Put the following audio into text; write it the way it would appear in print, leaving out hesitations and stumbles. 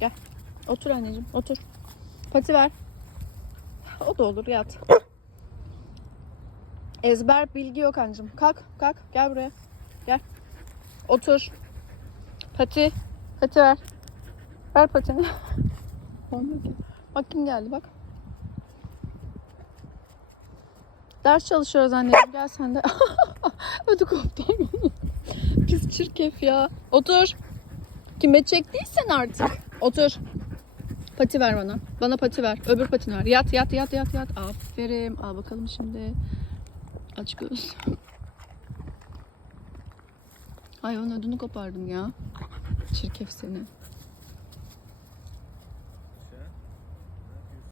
Gel. Otur anneciğim. Otur. Pati ver. O da olur. Yat. Ezber bilgi yok anneciğim. Kalk. Kalk. Gel buraya. Gel. Otur. Pati. Pati ver. Ver patini. Bak kim geldi bak. Ders çalışıyoruz anneciğim. Gel sen de. Ödü koptu. Pis çirkef ya. Otur. Kime çektiysen artık. Otur. Pati ver bana. Bana pati ver. Öbür patini ver. Yat yat yat yat yat. Aferin. Al bakalım şimdi. Aç göz. Hayvanın ödünü kopardım ya. Çirkef seni.